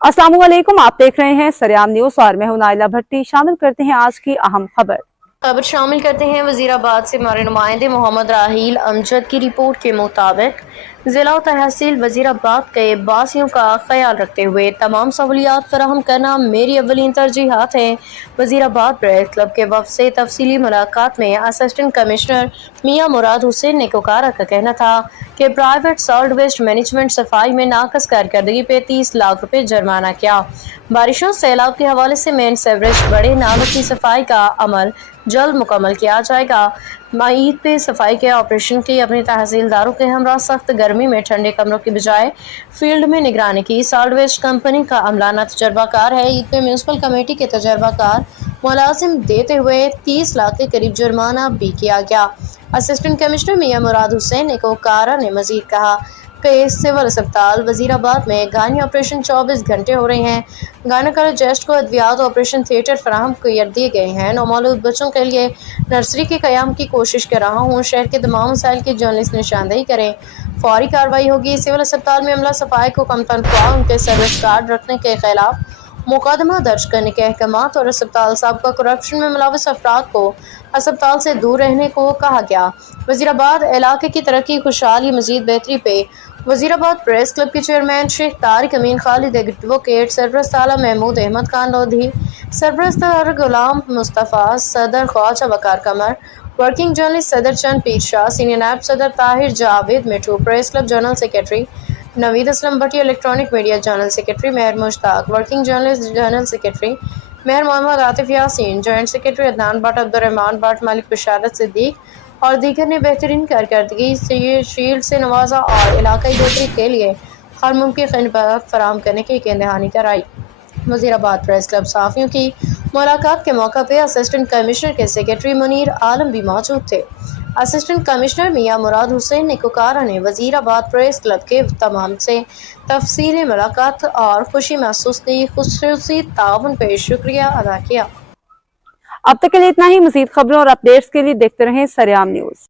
अस्सलाम वालेकुम, आप देख रहे हैं सरेआम न्यूज़ और मैं हूं नाइला भट्टी। शामिल करते हैं आज की अहम खबर शामिल करते हैं वजीराबाद से हमारे नुमाइंदे मोहम्मद राहील अमजद की रिपोर्ट के मुताबिक ज़िला तहसील वजीराबाद के बासियों का ख्याल रखते हुए तमाम सहूलियात फराहम करना मेरी अव्वलीन तरजीहात है। वजीराबाद प्रेस क्लब के वफ़द से तफसीली मुलाकात में असिस्टेंट कमिश्नर मियां मुराद हुसैन ने कोकारा का कहना था कि प्राइवेट सॉल्ट वेस्ट मैनेजमेंट सफाई में नाकस कारकर्दगी पे 30 लाख रुपए जुर्माना किया। बारिशों सैलाब के हवाले से मेन सेवरेज बड़े नालों की सफाई का अमल जल्द मुकम्मल किया जाएगा। ईद पे सफाई के ऑपरेशन की अपने तहसीलदारों के हमरा सख्त गर्मी में ठंडे कमरों की बजाय फील्ड में निगरानी की। सॉल्ट वेस्ट कंपनी का अमलाना तजर्बाकार है। ईद पे म्यूनसिपल कमेटी के तजर्बाकार मुलाजिम देते हुए 30 लाख के करीब जुर्माना भी किया गया। असिस्टेंट कमिश्नर मियां मुराद हुसैन ने कोकारा ने मजीद कहा कि सिविल अस्पताल वजीराबाद में गानी ऑपरेशन 24 घंटे हो रहे हैं। गायनोकोलॉजिस्ट को अद्वियात ऑपरेशन थिएटर फराहम कर दिए गए हैं। नौमौलूद बच्चों के लिए नर्सरी के क़याम की कोशिश कर रहा हूँ। शहर के तमाम मसाइल की जर्नलिस्ट निशानदेही करें, फौरी कार्रवाई होगी। सिविल अस्पताल में अमला सफाई को कम तनख्वाह उनके सर्विस कार्ड रखने के खिलाफ मुकदमा दर्ज करने के अहकामात और अस्पताल साहब का करप्शन में मुलविस अफराद को अस्पताल से दूर रहने को कहा गया। वजीराबाद इलाके की तरक्की खुशहाली मजीद बेहतरी पे वजीराबाद प्रेस क्लब के चेयरमैन शेख तारिक अमीन खालिद, एडवोकेट सरपरस्त आला महमूद अहमद खान लोधी, सरपरस्त गुलाम मुस्तफ़ा, सदर ख्वाजा वकार कमर, वर्किंग जर्नलिस्ट सदर चंद पीर शाह, सीनियर नायब सदर Tahir Javed Mithu, press club general secretary Naveed Aslam Bhatti, electronic media general secretary Mehar Mushtaq, working journalist general secretary Mehar Mohammad Atif Yasin, joint secretary Adnan Bhatt, Abdurrahman Bhatt, Malik Basharat Siddique और दीगर ने बेहतरीन कारकर्दगी से शील्ड से नवाजा और इलाकाई बेहतरी के लिए हर मुमकिन खिदमत फराहम करने की यकीन दहानी कराई। वजीराबाद प्रेस क्लब सहाफ़ियों की मुलाकात के मौका पर असिस्टेंट कमिश्नर के सेक्रेटरी मुनीर आलम भी मौजूद थे। असिस्टेंट कमिश्नर मियां मुराद हुसैन ने कोकारा ने वजीराबाद प्रेस क्लब के तमाम से तफसीली मुलाकात और खुशी महसूस की। खुसूसी ताउन पे शुक्रिया अदा किया। अब तक के लिए इतना ही। मज़ीद खबरों और अपडेट्स के लिए देखते रहें सरेआम न्यूज़।